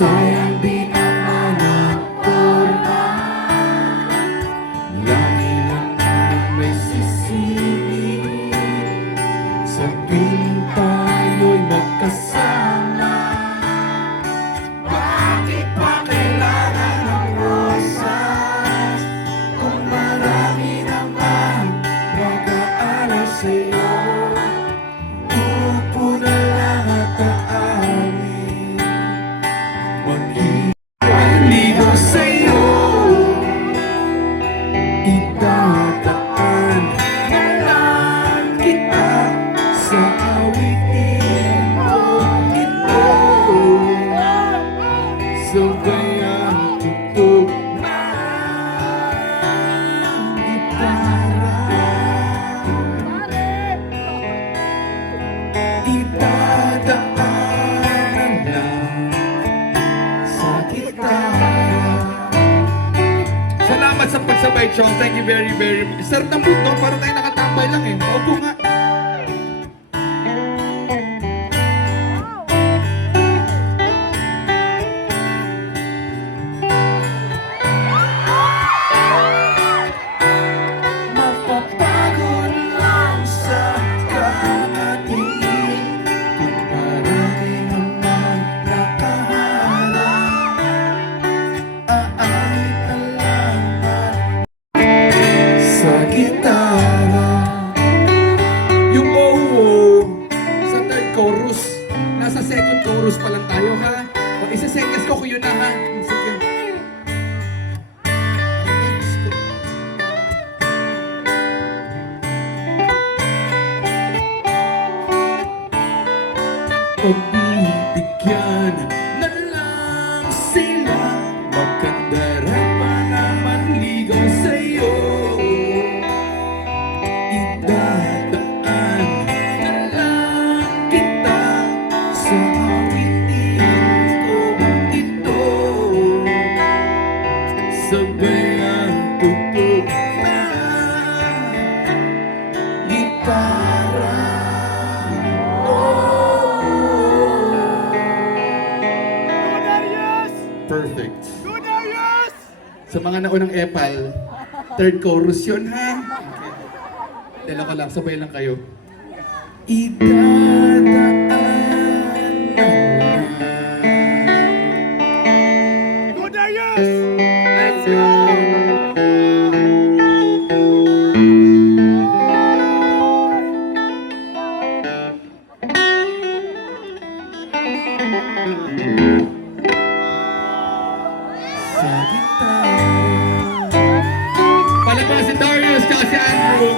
sayang di naman ang oras. Lagi naman may sisingin sa tuwing tayo'y magkasama. Bakit pa kailangan ng rosas kung marami naman mag-aalay sa'yo? Upo na lang at aamin, maghihaligaw sa'yo. Itatakan na lang kita sa awitin mo ito. Sabay ang tugtog ng gitara. Itadaanan lang sa gitara. Salamat sa pagsabay, Chong. Thank you very, very much. Sir, tambut, no? Para tayo nakatambay lang eh. Opo nga. Mapapagod lang sa kakatingin kung marami naman nakaharap. Aawit na lang sa gitara. Yung oh, sa third chorus. Nasa second chorus pa lang tayo, ha? O, isa-seconds ko yun na, ha? Sige. Pagbibigyan na lang sila, magkandara pa naman ligaw sa'yo. Idadaan na lang kita sa awitin ko ito. Sabay ang tugtog ng gitara. Perfect. Sa mga naunang epal, third chorus yun, ha? Okay. Dala ko lang, sabay lang kayo. Idadaan na Let's go! sa gitara. Palabakan si Darius, tsaka si Andrew.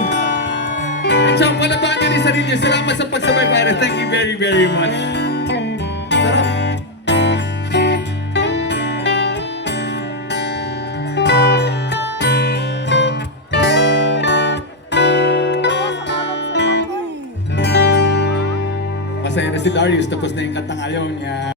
At siyang palabakan din ni Sarilio. Salamat sa pagsabay, pare. Thank you very, very much. Sarap. Masaya na si Darius, tapos na yung kantang ayaw niya.